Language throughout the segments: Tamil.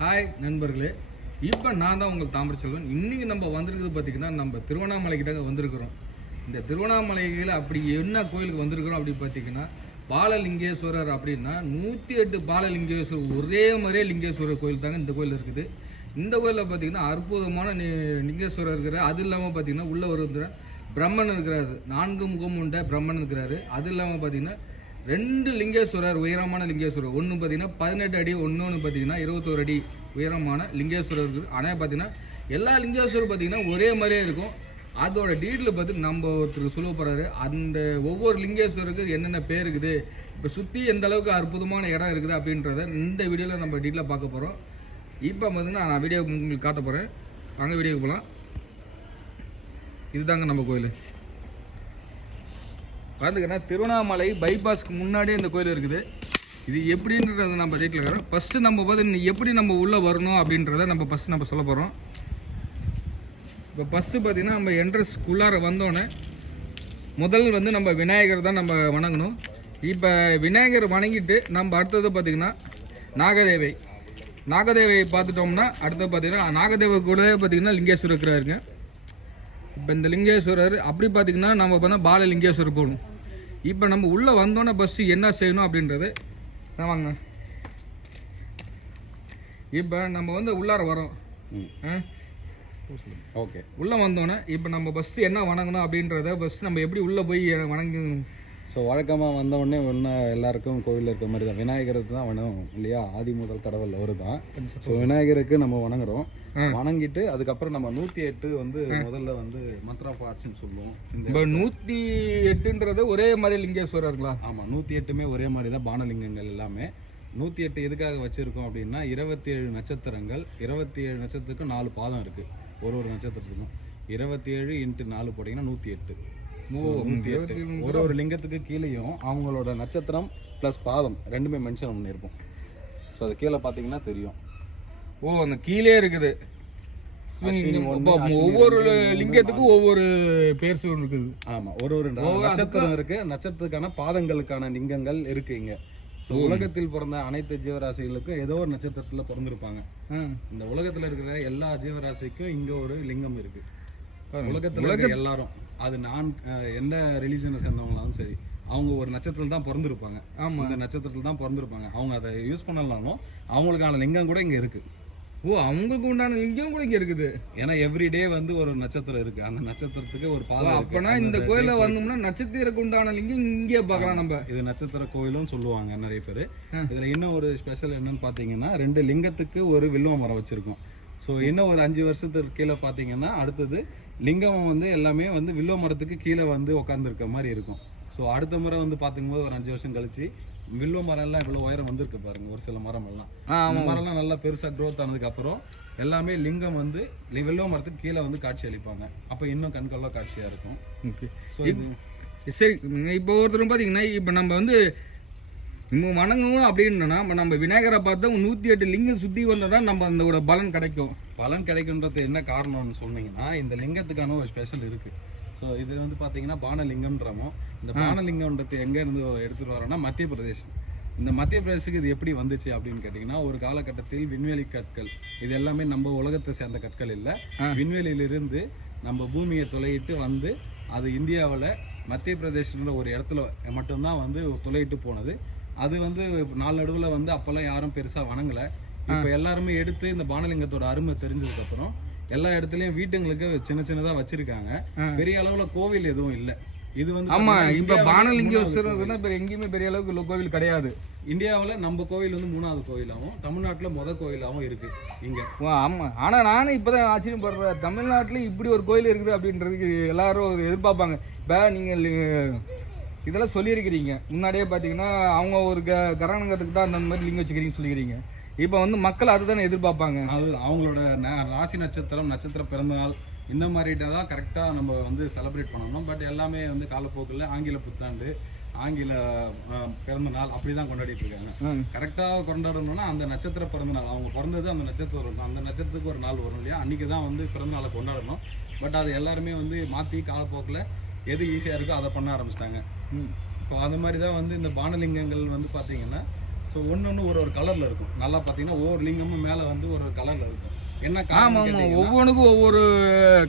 ஹாய் நண்பர்களே, இப்போ நான் தான் உங்கள் தாமரச்செல்வன். இன்றைக்கி நம்ம வந்திருக்கிறது பார்த்திங்கன்னா நம்ம திருவண்ணாமலைக்கு தாங்க வந்திருக்கிறோம். இந்த திருவண்ணாமலையில் அப்படி என்ன கோயிலுக்கு வந்திருக்கிறோம் அப்படின்னு பார்த்திங்கன்னா பாலலிங்கேஸ்வரர். அப்படின்னா 108 பாலலிங்கேஸ்வரர் ஒரே மாதிரியே லிங்கேஸ்வரர் கோயில் தாங்க இந்த கோயில் இருக்குது. இந்த கோயிலில் பார்த்திங்கன்னா அற்புதமான லிங்கேஸ்வரர் இருக்கிறார். அது இல்லாமல் பார்த்திங்கன்னா உள்ளே ஒரு பிரம்மன் இருக்கிறாரு, 4 முகம் உண்ட பிரம்மன் இருக்கிறாரு. அது இல்லாமல் பார்த்திங்கன்னா 2 லிங்கேஸ்வரர், உயரமான லிங்கேஸ்வரர். ஒன்று பார்த்தீங்கன்னா 18 அடி, ஒன்று பார்த்தீங்கன்னா 21 அடி உயரமான லிங்கேஸ்வரர் இருக்குது. ஆனால் பார்த்தீங்கன்னா எல்லா லிங்கேஸ்வரரும் பார்த்தீங்கன்னா ஒரே மாதிரியே இருக்கும். அதோட டீட்டெயில் பார்த்து நம்ம ஒருத்தர் சொல்ல போகிறாரு. அந்த ஒவ்வொரு லிங்கேஸ்வருக்கு என்னென்ன பேர் இருக்குது, இப்போ சுற்றி எந்த அளவுக்கு அற்புதமான இடம் இருக்குது அப்படின்றத இந்த வீடியோவில் நம்ம டீட்டெயிலாக பார்க்க போகிறோம். இப்போ பார்த்தீங்கன்னா நான் வீடியோ உங்களுக்கு காட்ட போகிறேன். அங்கே வீடியோக்கு போகலாம். இதுதாங்க நம்ம கோயில். பார்த்துக்கன்னா திருவண்ணாமலை பைபாஸ்க்கு முன்னாடியே இந்த கோயில் இருக்குது. இது எப்படின்றத நம்ம டேட்டில் இருக்கிறோம். ஃபஸ்ட்டு நம்ம பார்த்து எப்படி நம்ம உள்ளே வரணும் அப்படின்றத நம்ம சொல்ல போகிறோம். இப்போ ஃபஸ்ட்டு பார்த்திங்கன்னா நம்ம என்ட்ரன்ஸ்குள்ளார வந்தோடனே முதல் நம்ம விநாயகர் தான் நம்ம வணங்கணும். இப்போ விநாயகர் வணங்கிட்டு நம்ம அடுத்தது பார்த்திங்கன்னா நாகதேவை பார்த்துட்டோம்னா அடுத்தது பார்த்திங்கன்னா நாகதேவ கூடவே பார்த்திங்கன்னா லிங்கேஸ்வரர் இருக்கிறாருங்க. இப்போ இந்த லிங்கேஸ்வரர் அப்படி பார்த்திங்கன்னா நம்ம பார்த்தா பாலலிங்கேஸ்வரர் போகணும். இப்போ நம்ம உள்ளே வந்தோன்னே ஃபஸ்ட்டு என்ன செய்யணும் அப்படின்றது வாங்க. இப்போ நம்ம உள்ளார வரோம். ஓகே, உள்ளே வந்தோன்னே இப்போ நம்ம ஃபஸ்ட்டு என்ன வணங்கணும் அப்படின்றத ஃபஸ்ட்டு நம்ம எப்படி உள்ளே போய் வணங்கணும். ஸோ வழக்கமாக வந்தவுடனே எல்லாருக்கும் கோவிலில் இருக்க மாதிரி தான் விநாயகருக்கு தான் வணங்கும் இல்லையா? ஆதி முதல் கடவுள் அவர் தான். ஸோ விநாயகருக்கு நம்ம வணங்குறோம். வணங்கிட்டு அதுக்கப்புறம் நம்ம 108 முதல்ல மந்த்ரா ஆஃப் ஆர்ட்ஸ்ன்னு சொல்லுவோம். இந்த 108ன்றது ஒரே மாதிரி லிங்கேஸ்வரர்களா? ஆமாம், 108மே ஒரே மாதிரி தான் பானலிங்கங்கள் எல்லாமே. 108 எதுக்காக வச்சுருக்கோம் அப்படின்னா 27 நட்சத்திரங்கள், 27 நட்சத்திரத்துக்கும் 4 பாதம் இருக்குது. ஒரு நட்சத்திரத்துக்கும் 27 × 4 போட்டிங்கன்னா 108. 108 ஒரு லிங்கத்துக்கு கீழேயும் அவங்களோட நட்சத்திரம் ப்ளஸ் பாதம் ரெண்டுமே மென்ஷன் பண்ணியிருப்போம். ஸோ அது கீழே பார்த்தீங்கன்னா தெரியும். அந்த கீழே இருக்குது. ஒவ்வொரு லிங்கத்துக்கும் ஒவ்வொரு பேர் இருக்குது. ஆமாம், ஒரு நட்சத்திரம் இருக்கு. நட்சத்திரத்துக்கான பாதங்களுக்கான லிங்கங்கள் இருக்கு இங்க. ஸோ உலகத்தில் பிறந்த அனைத்து ஜீவராசிகளுக்கும் ஏதோ ஒரு நட்சத்திரத்துல பிறந்திருப்பாங்க. இந்த உலகத்துல இருக்கிற எல்லா ஜீவராசிக்கும் இங்க ஒரு லிங்கம் இருக்கு. உலகத்துல இருக்க எல்லாரும், அது எந்த ரிலீஜனை சேர்ந்தவங்களாலும் சரி, அவங்க ஒரு நட்சத்திரத்தில் தான் பிறந்திருப்பாங்க. இந்த நட்சத்திரத்தில் தான் பிறந்திருப்பாங்க. அவங்க அதை யூஸ் பண்ணலாலும் அவங்களுக்கான லிங்கம் கூட இங்க இருக்கு. அவங்களுக்கு உண்டான லிங்கம் கூட இங்க இருக்குது. ஏன்னா எவ்ரிடே ஒரு நட்சத்திரம் இருக்கு. அந்த நட்சத்திரத்துக்கு ஒரு பாதம். அப்பனா இந்த கோயில வந்தோம்னா நட்சத்திரக்கு உண்டான லிங்கம் இங்கே பார்க்கலாம். நம்ம இது நட்சத்திர கோயிலும் சொல்லுவாங்க நிறைய பேர். இதுல இன்னும் ஒரு ஸ்பெஷல் என்னன்னு பாத்தீங்கன்னா 2 லிங்கத்துக்கு ஒரு வில்வ மரம் வச்சிருக்கோம். ஸோ இன்னும் ஒரு 5 வருஷத்துக்கு கீழே பார்த்தீங்கன்னா அடுத்தது லிங்கம் எல்லாமே வில்வ மரத்துக்கு கீழே உட்காந்துருக்க மாதிரி இருக்கும். ஸோ அடுத்த முறை பார்த்துக்கும்போது ஒரு 5 வருஷம் கழிச்சு வில்வ மரம் எல்லாம் இவ்வளோ உயரம் வந்திருக்கு பாருங்க. ஒரு சில மரம் எல்லாம் மரம்லாம் நல்லா பெருசாக க்ரோத் ஆனதுக்கு அப்புறம் எல்லாமே லிங்கம் வில்வ மரத்துக்கு கீழே காட்சி அளிப்பாங்க. அப்போ இன்னும் கண்கொள்ளா காட்சியாக இருக்கும். சரி, இப்போ ஒருத்தரும் பார்த்தீங்கன்னா இப்போ நம்ம வணங்கணும் அப்படின்னா நம்ம விநாயகரை பார்த்தா 108 லிங்கம் சுற்றி வந்தால் நம்ம அந்த பலன் கிடைக்கும்ன்றது என்ன காரணம்னு சொன்னீங்கன்னா இந்த லிங்கத்துக்கான ஒரு ஸ்பெஷல் இருக்குது. ஸோ இது பார்த்தீங்கன்னா பானலிங்கம்ன்றமோ. இந்த பானலிங்கம்ன்றது எங்கேருந்து எடுத்துகிட்டு வரோம்னா மத்திய பிரதேசம். இந்த மத்திய பிரதேசத்துக்கு இது எப்படி வந்துச்சு அப்படின்னு கேட்டிங்கன்னா ஒரு காலகட்டத்தில் விண்வெளி கற்கள், இது எல்லாமே நம்ம உலகத்தை சேர்ந்த கற்கள் இல்லை, விண்வெளியிலிருந்து நம்ம பூமியை துளையிட்டு அது இந்தியாவில் மத்திய பிரதேசன்ற ஒரு இடத்துல மட்டும்தான் துளையிட்டு போனது. அது நாளடைவில் அப்போல்லாம் யாரும் பெருசாக வணங்கலை. இப்போ எல்லாருமே எடுத்து இந்த பானலிங்கத்தோட அருமை தெரிஞ்சதுக்கப்புறம் எல்லா இடத்துலையும் வீட்டுங்களுக்கு சின்னதாக வச்சிருக்காங்க. பெரிய அளவுல கோவில் எதுவும் இல்லை. இது ஆமா, இப்ப பானலிங்கேஸ்வரர் எங்கேயுமே பெரிய அளவுக்கு கோவில் கிடையாது. இந்தியாவில் நம்ம கோவில் 3வது கோயிலாகவும் தமிழ்நாட்டில் கோயிலாகவும் இருக்கு இங்க. ஆமா, ஆனா நானும் இப்பதான் ஆச்சரியப்படுறேன். தமிழ்நாட்டுல இப்படி ஒரு கோயில் இருக்குது அப்படின்றதுக்கு எல்லாரும் எதிர்பார்ப்பாங்க. இப்ப நீங்க இதெல்லாம் சொல்லியிருக்கிறீங்க முன்னாடியே பார்த்தீங்கன்னா அவங்க ஒரு கரணங்கத்துக்கு தான் அந்த மாதிரி லிங்கம் வச்சுக்கிறீங்க சொல்லிக்கிறீங்க. இப்போ மக்கள் அதுதானே எதிர்பார்ப்பாங்க. அவங்களோட ராசி நட்சத்திர பிறந்தநாள் இந்த மாதிரிட்ட தான் கரெக்டாக நம்ம செலிப்ரேட் பண்ணணும். பட் எல்லாமே காலப்போக்கில் ஆங்கில புத்தாண்டு, ஆங்கில பிறந்த நாள் அப்படி தான் கொண்டாடிட்டு இருக்காங்க. கரெக்டாக கொண்டாடணும்னா அந்த நட்சத்திர பிறந்த நாள், அவங்க பிறந்தது அந்த நட்சத்திரம், அந்த நட்சத்திரத்துக்கு ஒரு நாள் வரும் இல்லையா, அன்றைக்கி தான் பிறந்த நாளை கொண்டாடணும். பட் அது எல்லாருமே மாற்றி காலப்போக்கில் எது ஈஸியாக இருக்கோ அதை பண்ண ஆரம்பிச்சிட்டாங்க. இப்போ அந்த மாதிரி தான் இந்த பானலிங்கங்கள் பார்த்தீங்கன்னா ஸோ ஒன்று ஒரு கலரில் இருக்கும். நல்லா பார்த்தீங்கன்னா ஒவ்வொரு லிங்கமும் மேலே வந்து ஒரு கலரில் இருக்கும். என்ன ஆமா காரணம் ஆமா கேட்டீங்கன்னா, ஒவ்வொன்றுக்கும் ஒவ்வொரு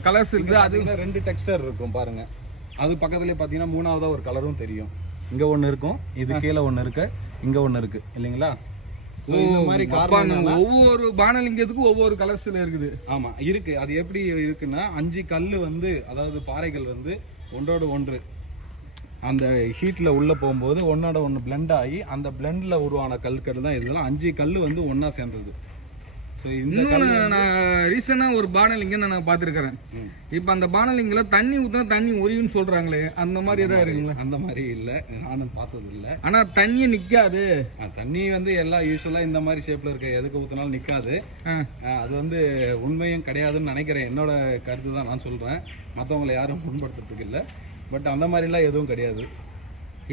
கலர்ஸ் இருக்குது. அது அதுல 2 டெக்ஸ்டர் இருக்கும் பாருங்க. அது பக்கத்துலேயே பார்த்தீங்கன்னா 3ஆவதா ஒரு கலரும் தெரியும். இங்கே ஒன்று இருக்கும், இது கீழே ஒன்று இருக்கு, இங்கே ஒன்று இருக்கு இல்லைங்களா? So, இந்த மாதிரி காரணம் என்னன்னா, ஒவ்வொரு பானலிங்கத்துக்கும் ஒவ்வொரு கலர்ஸ்ல இருக்குது. ஆமா இருக்கு. அது எப்படி இருக்குன்னா 5 கல்லு வந்து, அதாவது பாறைகள் வந்து ஒன்றோடு ஒன்று அந்த ஹீட்ல உள்ள போகும்போது ஒன்னோட ஒன்று பிளெண்ட் ஆகி அந்த பிளெண்ட்ல உருவான கல்கள் தான் இதெல்லாம். 5 கல்லு வந்து ஒண்ணா சேர்ந்தது. ஸோ இந்த இன்னொன்று நான் ரீசெண்டாக ஒரு பானலிங்கம் நான் பார்த்துருக்கிறேன். இப்போ அந்த பானலிங்கில் தண்ணி ஊற்றினா தண்ணி ஒரியுன்னு சொல்கிறாங்களே, அந்த மாதிரி எதாவது இருக்குங்களா? அந்த மாதிரி இல்லை, நானும் பார்த்தது இல்லை. ஆனால் தண்ணியே நிற்காது. தண்ணி வந்து எல்லாம் யூஸ்வலாக இந்த மாதிரி ஷேப்பில் இருக்க எதுக்கு ஊற்றினாலும் நிற்காது. அது வந்து உண்மையும் கிடையாதுன்னு நினைக்கிறேன். என்னோட கருத்து தான் நான் சொல்கிறேன், மற்றவங்களை யாரும் முன்படுத்துறதுக்கு இல்லை. பட் அந்த மாதிரிலாம் எதுவும் கிடையாது.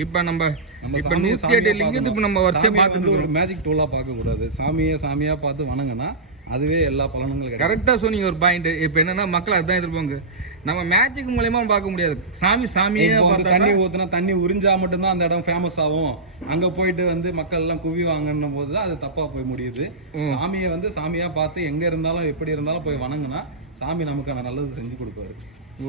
இப்போ நம்ம 108 லிங்கத்துக்கு நம்ம வருஷம் பார்த்துட்டு ஒரு மேஜிக் டூலாக பார்க்கக்கூடாது. சாமியாக பார்த்து வணங்கினா அதுவே எல்லா பலனுங்களும் கிடைக்கும். கரெக்டாக சொன்னீங்க ஒரு பாயிண்ட். இப்போ என்னன்னா மக்கள் அதுதான் எதிர்ப்பாங்க. நம்ம மேஜிக் மூலயமா பார்க்க முடியாது. சாமியே தண்ணி ஊற்றினா தண்ணி உறிஞ்சா மட்டும்தான் அந்த இடம் ஃபேமஸ் ஆகும். அங்கே போயிட்டு வந்து மக்கள் எல்லாம் குவிவாங்கன்னும் போது தான் அது தப்பாக போய் முடியுது. சாமியை வந்து சாமியாக பார்த்து எங்கே இருந்தாலும் எப்படி இருந்தாலும் போய் வணங்கினா சாமி நமக்கான நல்லது செஞ்சு கொடுப்பாரு.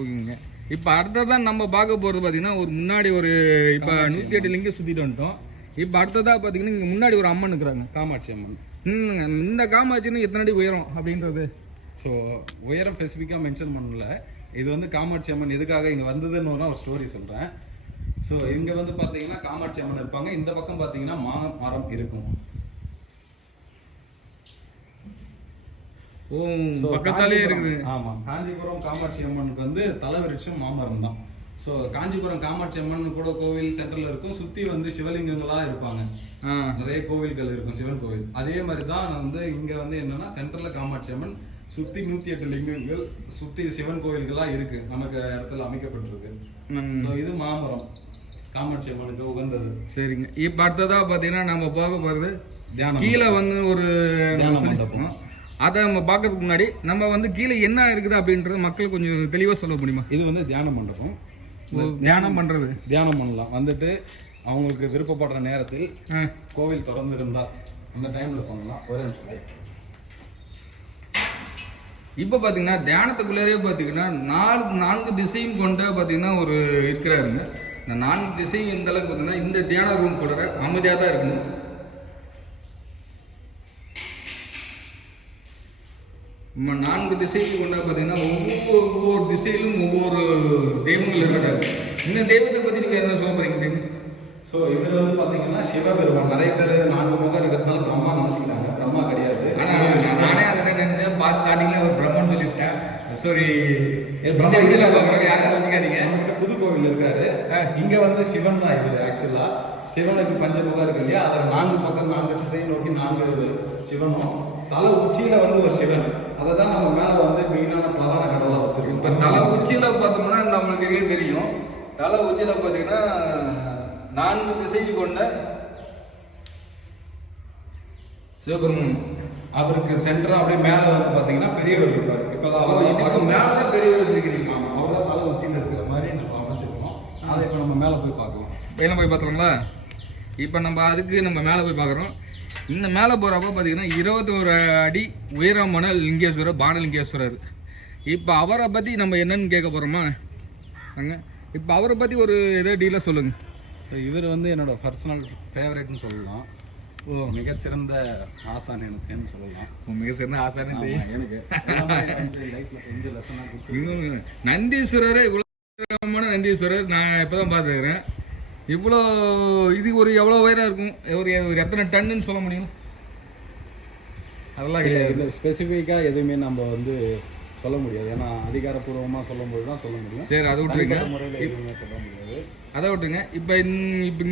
ஓகேங்க. இப்போ அடுத்ததான் நம்ம பார்க்க போகிறது பார்த்தீங்கன்னா, ஒரு முன்னாடி ஒரு இப்போ 108 லிங்கம் சுற்றிட்டு வந்துட்டோம். இப்போ அடுத்ததாக பார்த்தீங்கன்னா இங்கே முன்னாடி ஒரு அம்மன் இருக்கிறாங்க, காமாட்சி அம்மன். இந்த காமாட்சின்னு எத்தனை அடி உயரம் அப்படின்றது? ஸோ உயரம் ஸ்பெசிஃபிக்காக மென்ஷன் பண்ணல. இது வந்து காமாட்சி அம்மன் எதுக்காக இங்கே வந்ததுன்னு ஒரு ஸ்டோரி சொல்கிறேன். ஸோ இங்கே வந்து பார்த்தீங்கன்னா காமாட்சி அம்மன் இருப்பாங்க. இந்த பக்கம் பார்த்தீங்கன்னா மரம் இருக்கும். பக்கத்தாலே இருக்குது. ஆமா, காஞ்சிபுரம் காமாட்சி அம்மனுக்கு வந்து தலைவிருட்சம் மாமரம் தான். ஸோ காஞ்சிபுரம் காமாட்சி அம்மன் கூட கோவில் சென்டர்ல இருக்கும். சுத்தி வந்து சிவலிங்கங்களா இருப்பாங்க. நிறைய கோவில்கள் இருக்கும், சிவன் கோவில். அதே மாதிரி தான் வந்து இங்க வந்து என்னன்னா சென்டர்ல காமாட்சி அம்மன், சுத்தி 108 லிங்கங்கள், சுத்தி சிவன் கோவில்களா இருக்கு நமக்கு இடத்துல அமைக்கப்பட்டிருக்கு. இது மாமரம் காமாட்சி அம்மனுக்கு உகந்தது. சரிங்க. இப்ப அடுத்ததா பாத்தீங்கன்னா நம்ம பார்க்க போறது கீழே வந்து ஒரு மண்டபம். அதை நம்ம பார்க்கறதுக்கு முன்னாடி நம்ம வந்து கீழே என்ன இருக்குது அப்படின்றது மக்கள் கொஞ்சம் தெளிவாக சொல்ல முடியுமா? இது வந்து தியான மண்டபம். தியானம் பண்றது, தியானம் பண்ணலாம். வந்துட்டு அவங்களுக்கு விருப்பப்படுற நேரத்தில் கோவில் திறந்து இருந்தா அந்த டைம்ல பண்ணலாம். ஒரே நிமிஷம். இப்போ பார்த்தீங்கன்னா தியானத்துக்குள்ளே பார்த்தீங்கன்னா 4 திசையும் கொண்ட பார்த்தீங்கன்னா ஒரு இருக்கிறாருங்க. இந்த 4 திசையும் இந்த அளவுக்கு பார்த்தீங்கன்னா இந்த தியான ரூம் கூட அமைதியாக தான் இருக்கணும். நம்ம 4 திசையும் கொண்டா பார்த்தீங்கன்னா ஒவ்வொரு திசையிலும் ஒவ்வொரு தெய்வங்கள் இருக்கிறாங்க. இந்த தெய்வத்தை பற்றி நீங்கள் என்ன சொல்ல போறீங்க? ஸோ இதில் வந்து பார்த்தீங்கன்னா சிவபெருமான். நிறைய பேர் 4 முகம் இருக்கிறதுனால பிரம்மா நினச்சிக்கிறாங்க. பிரம்மா கிடையாது. ஆனால் நானே அதை நினைச்சேன். பாஸ் ஸ்டார்டிங்ல ஒரு பிரம்மன் சொல்லிவிட்டேன். சாரி, பிரம்மா இதில் பார்க்குறாங்க, யாரும் வச்சுக்காதீங்க. புது கோவில் இருக்காரு. இங்கே வந்து சிவன் தான். இது ஆக்சுவலா சிவனுக்கு பஞ்சமுகம் இருக்கு இல்லையா, அதில் 4 பக்கம் 4 திசையை நோக்கி 4 சிவனும், தலை உச்சியில வந்து ஒரு சிவன். அதை தான் நம்ம மேலே வந்து மெயினான பிரதான கடவுளாக வச்சிருக்கோம். இப்போ தலை உச்சியில பார்த்தோம்னா நம்மளுக்கு தெரியும். தலை உச்சியில பார்த்தீங்கன்னா 4 திசைக்கு கொண்ட சிவபெருமான். அவருக்கு சென்டரா அப்படியே மேலே வந்து பார்த்தீங்கன்னா பெரியவர் இருப்பார். இப்போதான் இதுக்கு மேலே பெரியவர் வச்சிருக்கிறீங்க. அவர் தான் தலை உச்சியில் இருக்கிற மாதிரி நம்ம அமைச்சிருக்கோம். அதை இப்போ நம்ம மேலே போய் பார்க்கலாம். மேலே போய் பார்த்துக்கலாங்களா? இப்போ நம்ம அதுக்கு நம்ம மேலே போய் பார்க்குறோம். இந்த மேலே போகிறப்ப பார்த்தீங்கன்னா 21 அடி உயரமான லிங்கேஸ்வரர், பானலிங்கேஸ்வரர். இப்போ அவரை பற்றி நம்ம என்னன்னு கேட்க போகிறோமா அங்கே? இப்போ அவரை பற்றி ஒரு ஏதோ டீலாக சொல்லுங்கள். ஸோ இவர் வந்து என்னோட பர்சனல் ஃபேவரட்னு சொல்லலாம். மிகச்சிறந்த ஆசான் எனக்குன்னு சொல்லலாம். மிகச்சிறந்த ஆசானே எனக்கு லைஃப்பில் கொஞ்சம் லெசனாக கொடுத்து. நந்தீஸ்வரரே இவ்வளோ நந்தீஸ்வரர் நான் இப்போ தான் பார்த்துக்கிறேன். இவ்வளோ இது ஒரு எவ்வளோ உயரம் இருக்கும்? ஒரு எத்தனை டன்னுன்னு சொல்ல முடியும்? அதெல்லாம் இல்லை, ஸ்பெசிஃபிக்காக எதுவுமே நம்ம வந்து சொல்ல முடியாது. ஏன்னா அதிகாரப்பூர்வமாக சொல்லும்போது தான் சொல்ல முடியும். சரி, அதை விட்டுருங்க. முறையில் எதுவுமே சொல்ல முடியாது. அதை விட்டுருங்க. இப்போ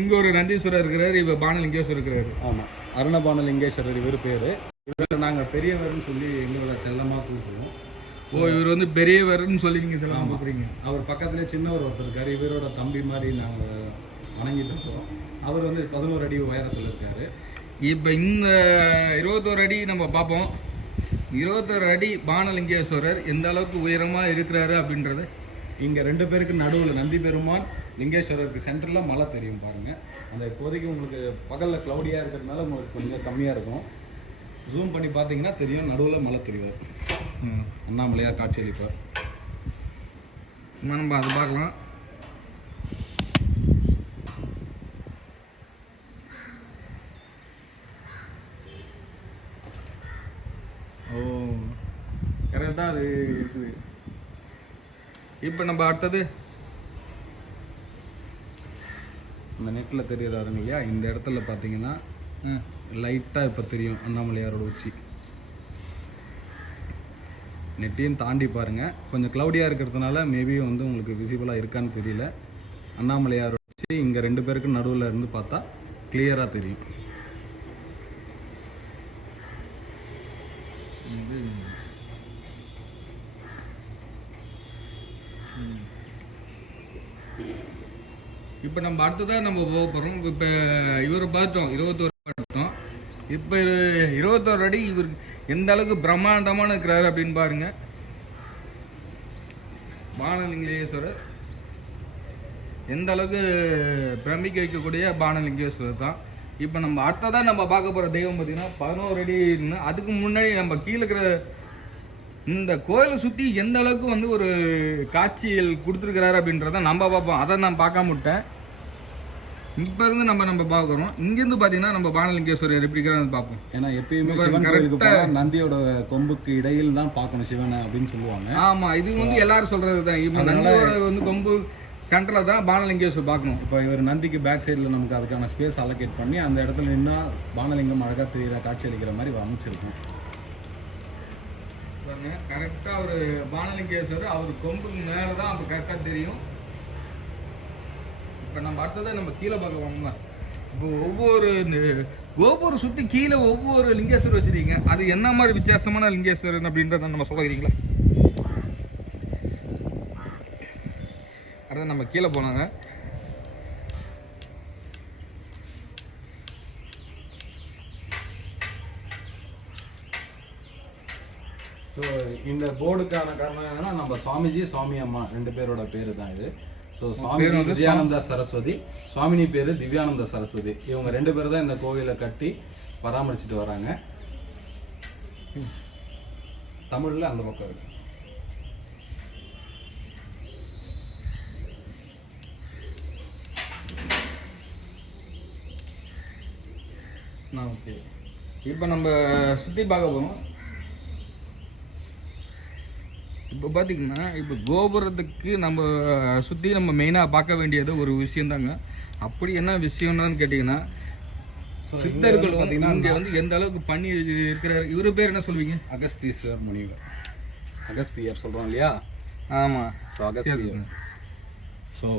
இங்கே ஒரு நந்தீஸ்வரர் இருக்கிறாரு, இப்போ பானலிங்கேஸ்வரர் இருக்கிறாரு. ஆமாம், அருணபானலிங்கேஸ்வரர் இவர் பேர். இவர் நாங்கள் பெரியவர்னு சொல்லி எங்களோட செல்லமாக கூப்பிடுவோம். இவர் வந்து பெரியவர்னு சொல்லி நீங்கள் செல்லமாக கூப்பிடுறீங்க. அவர் பக்கத்துலேயே சின்னவர் ஒருத்தர் இருக்கார். இவரோட தம்பி மாதிரி நாங்கள் வணங்கிட்டு இருக்கோம். அவர் வந்து 11 அடி உயரத்தில் இருக்காரு. இப்போ இந்த 21 அடி நம்ம பார்ப்போம். 21 அடி பானலிங்கேஸ்வரர் எந்த அளவுக்கு உயரமாக இருக்கிறாரு அப்படின்றது இங்கே 2 பேருக்கு நடுவில் நந்தி பெருமான் லிங்கேஸ்வரருக்கு சென்டரில் மலை தெரியும் பாருங்கள். அந்த இப்போதைக்கு உங்களுக்கு பகலில் க்ளவுடியாக இருக்கிறதுனால உங்களுக்கு கொஞ்சம் கம்மியாக இருக்கும். ஜூம் பண்ணி பார்த்தீங்கன்னா தெரியும், நடுவில் மலை தெரியும். அண்ணாமலையார் காட்சியளிப்பார். நம்ம அது பார்க்கலாம். ஓ கரெக்டாக அது இருக்குது. இப்போ நம்ம அடுத்தது இந்த நெட்டில் தெரியுறாருங்க ஐயா, இந்த இடத்துல பார்த்தீங்கன்னா லைட்டாக இப்போ தெரியும் அண்ணாமலையாரோட உச்சி. நெட்டையும் தாண்டி பாருங்கள், கொஞ்சம் க்ளவுடியாக இருக்கிறதுனால மேபி வந்து உங்களுக்கு விசிபிளாக இருக்கான்னு தெரியல. அண்ணாமலையாரோட உச்சி இங்கே 2 பேருக்கு நடுவில் இருந்து பார்த்தா கிளியராக தெரியும். இப்போ நம்ம அடுத்ததாக நம்ம போக போகிறோம். இப்போ இவரை பார்த்தோம் 21 பார்த்தோம். இப்போ 21 அடி இவர் எந்த அளவுக்கு பிரம்மாண்டமான இருக்கிறாரு அப்படின்னு பாருங்க. பானலிங்கேஸ்வரர் எந்த அளவுக்கு பிரமிக்க வைக்கக்கூடிய பானலிங்கேஸ்வரர் தான். இப்போ நம்ம அடுத்ததான் நம்ம பார்க்க போகிற தெய்வம் பார்த்தீங்கன்னா 11 அடி. அதுக்கு முன்னாடி நம்ம கீழே இருக்கிற இந்த கோயிலை சுற்றி எந்த அளவுக்கு வந்து ஒரு காட்சிகள் கொடுத்துருக்கிறாரு அப்படின்றத நம்ம பார்ப்போம். அதை நான் பார்க்காம விட்டேன். இப்போ இருந்து நம்ம பார்க்குறோம். இங்கேருந்து பார்த்தீங்கன்னா நம்ம பானலிங்கேஸ்வரர் எப்படி இருக்கிறான்னு பார்ப்போம். ஏன்னா எப்பயுமே சிவன் கோயிலுக்கு போனா நந்தியோட கொம்புக்கு இடையில் தான் பார்க்கணும் சிவனை அப்படின்னு சொல்லுவாங்க. ஆமாம், இது வந்து எல்லாரும் சொல்கிறது தான். இப்போ நந்தியோட வந்து கொம்பு சென்டரில் தான் பானலிங்கேஸ்வரர் பார்க்கணும். இப்போ இவர் நந்திக்கு பேக் சைடில் நமக்கு அதுக்கான ஸ்பேஸ் அலோகேட் பண்ணி அந்த இடத்துல நின்னா பானலிங்கம் அழகாக தெரிகிற காட்சி அளிக்கிற மாதிரி அமைச்சிருக்கும். கரெக்டாக ஒரு பானலிங்கேஸ்வரர் அவர் கொம்புக்கு மேலே தான் அப்போ கரெக்டாக தெரியும். இப்போ நம்ம அடுத்ததான் நம்ம கீழே பார்க்க போனோம்னா, இப்போ ஒவ்வொரு இந்த கோபுரை சுற்றி கீழே ஒவ்வொரு லிங்கேஸ்வரர் வச்சுருக்கீங்க. அது என்ன மாதிரி வித்தியாசமான லிங்கேஸ்வரன் அப்படின்றத நம்ம சொல்லிக்கிறீங்களா? அதான் நம்ம கீழே போனாங்க. ஸோ இந்த போர்டுக்கான காரணம் என்னன்னா நம்ம சுவாமிஜி சுவாமி அம்மா 2 பேரோட பேரு தான் இது. ஸோ சுவாமி திவ்யானந்த சரஸ்வதி, சுவாமினி பேரு திவ்யானந்த சரஸ்வதி. இவங்க 2 பேர் தான் இந்த கோவிலை கட்டி பராமரிச்சுட்டு வராங்க. தமிழ்ல அந்த பக்கம் இருக்கு. ஓகே, இப்போ நம்ம சுற்றி பார்க்க போகிறோம். இப்போ பார்த்தீங்கன்னா இப்போ கோபுரத்துக்கு நம்ம சுற்றி நம்ம மெயினாக பார்க்க வேண்டியது ஒரு விஷயந்தாங்க. அப்படி என்ன விஷயம்னு கேட்டிங்கன்னா, சித்தர்கள் பார்த்தீங்கன்னா இங்கே வந்து எந்த அளவுக்கு பண்ணி இருக்கிறாரு. இவர் பேர் என்ன சொல்வீங்க? அகஸ்தீஸ்வர் முனிவர். அகஸ்தியர் சொல்கிறோம் இல்லையா? ஆமாம், ஸோ அகஸ்தியர். ஸோ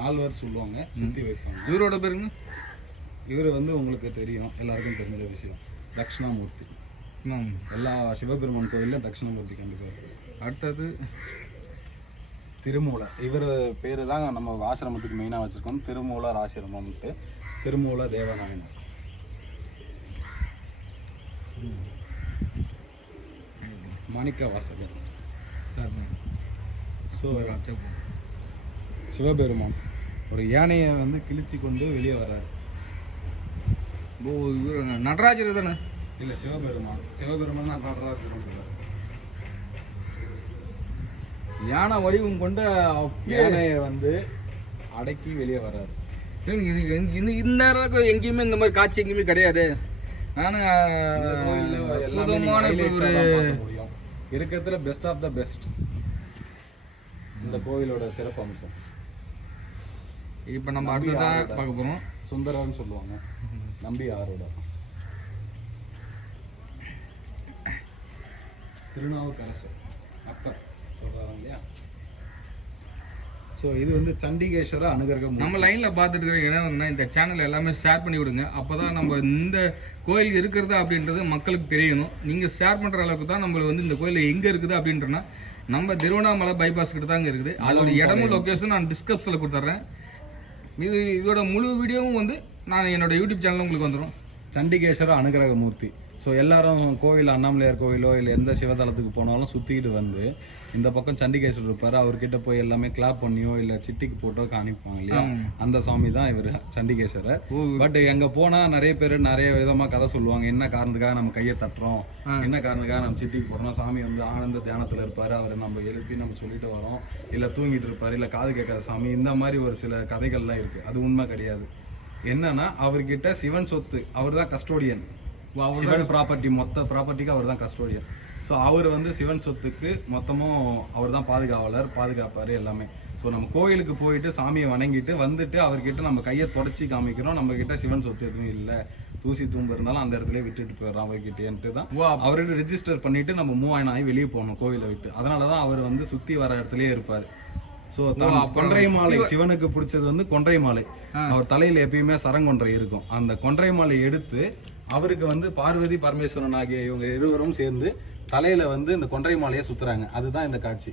4 பேர் சொல்லுவாங்க, சுற்றி வைப்பாங்க. இவரோட பேருங்க? இவர் வந்து உங்களுக்கு தெரியும், எல்லாருக்கும் தெரிஞ்ச விஷயம், தட்சிணாமூர்த்தி. எல்லா சிவபெருமான் கோயிலில் தட்சிணாமூர்த்தி கண்டிப்பாக. அடுத்தது திருமூலர். இவர் பேர் தான் நம்ம ஆசிரமத்துக்கு மெயினாக வச்சுருக்கோம், திருமூலர் ஆசிரமம்ட்டு. திருமூல தேவநாயனர். மாணிக்க வாசகர். ஸோ சிவபெருமான் ஒரு யானையை வந்து கிழிச்சு கொண்டு வெளியே வர்றாரு. ஓ, இவர் நடராஜர் தானே? இல்லை, சிவபெருமான். சிவபெருமான் தான் நடராஜர். யானை வடிவம் கொண்ட யானையை வந்து அடக்கி வெளியே வர்றாரு. இந்த அளவுக்கு எங்கேயுமே இந்த மாதிரி காட்சி எங்கேயுமே கிடையாது. இருக்கிறதுல பெஸ்ட் ஆஃப் த பெஸ்ட் இந்த கோயிலோட சிறப்பு அம்சம். இப்போ நம்ம அடுத்ததான் பார்க்க போகிறோம். சுந்தரர்னு சொல்லுவாங்க, நம்பி ஆரோட. திருநாவுக்கரசர் அப்பர் சொல்றாங்க இல்லையா? ஸோ இது வந்து சண்டிகேஸ்வர அனுகிரகம். நம்ம லைனில் பார்த்துட்டு இருக்கிற இடம் இந்த சேனல் எல்லாமே ஷேர் பண்ணி விடுங்க. அப்போ தான் நம்ம இந்த கோயில் இருக்கிறது அப்படின்றது மக்களுக்கு தெரியணும். நீங்கள் ஷேர் பண்ணுற அளவுக்கு தான் நம்மளுக்கு வந்து இந்த கோயில் எங்கே இருக்குது அப்படின்றனா நம்ம திருவண்ணாமலை பைபாஸ் கிட்ட தாங்க இருக்குது. அதோட இடமும் லொக்கேஷன் நான் டிஸ்கிரிப்ஷனில் கொடுத்துட்றேன். இதோட முழு வீடியோவும் வந்து நான் என்னோட யூடியூப் சேனலில் உங்களுக்கு வந்துடும். சண்டிகேஸ்வர அனுகிரக மூர்த்தி ஸோ எல்லாரும் கோவில் அண்ணாமலையார் கோவிலோ இல்லை எந்த சிவதலத்துக்கு போனாலும் சுற்றிக்கிட்டு வந்து இந்த பக்கம் சண்டிகேஸ்வரர் இருப்பார், அவர்கிட்ட போய் எல்லாமே கிளாப் பண்ணியோ இல்லை சிட்டிக்கு போட்டோ காணிப்பாங்க இல்லையா, அந்த சாமி தான் இவர் சண்டிகேஸ்வரர். பட் எங்கே போனால் நிறைய பேர் நிறைய விதமாக கதை சொல்லுவாங்க. என்ன காரணத்துக்காக நம்ம கையை தட்டுறோம், என்ன காரணத்துக்காக நம்ம சிட்டிக்கு போடுறோம், சாமி வந்து ஆனந்த தியானத்தில் இருப்பார், அவரை நம்ம எழுப்பி நம்ம சொல்லிட்டு வரோம், இல்லை தூங்கிட்டு இருப்பார், இல்லை காது கேட்காத சாமி, இந்த மாதிரி ஒரு சில கதைகள்லாம் இருக்குது. அது உண்மை கிடையாது. என்னன்னா அவர்கிட்ட சிவன் சொத்து, அவர் தான் கஸ்டோடியன். சிவன் ப்ராப்பர்ட்டி, மொத்த ப்ராப்பர்ட்டிக்கு அவர் தான் கஸ்டோடியன். ஸோ அவர் வந்து சிவன் சொத்துக்கு மொத்தமும் அவர் தான் பாதுகாவலர், பாதுகாப்பார் எல்லாமே. ஸோ நம்ம கோயிலுக்கு போயிட்டு சாமியை வணங்கிட்டு வந்துட்டு அவர்கிட்ட நம்ம கையை தொடச்சி காமிக்கிறோம், நம்ம கிட்ட சிவன் சொத்து எதுவும் இல்லை, தூசி தூம்பு இருந்தாலும் அந்த இடத்துல விட்டுட்டு போயிடுறோம் அவர்கிட்டன்ட்டு தான் அவர்கிட்ட ரெஜிஸ்டர் பண்ணிட்டு நம்ம மூவ் ஆகி வெளியே போகணும் கோவிலை விட்டு. அதனால தான் அவர் வந்து சுற்றி வர இடத்துலயே இருப்பார். ஸோ கொன்றை மாலை சிவனுக்கு பிடிச்சது வந்து கொன்றை மாலை. அவர் தலையில எப்பயுமே சரங்கொன்றை இருக்கும். அந்த கொன்றை மாலை எடுத்து அவருக்கு வந்து பார்வதி பரமேஸ்வரன் ஆகிய இவங்க இருவரும் சேர்ந்து தலையில வந்து இந்த கொன்றை மாலையை சுத்துறாங்க. அதுதான் இந்த காட்சி.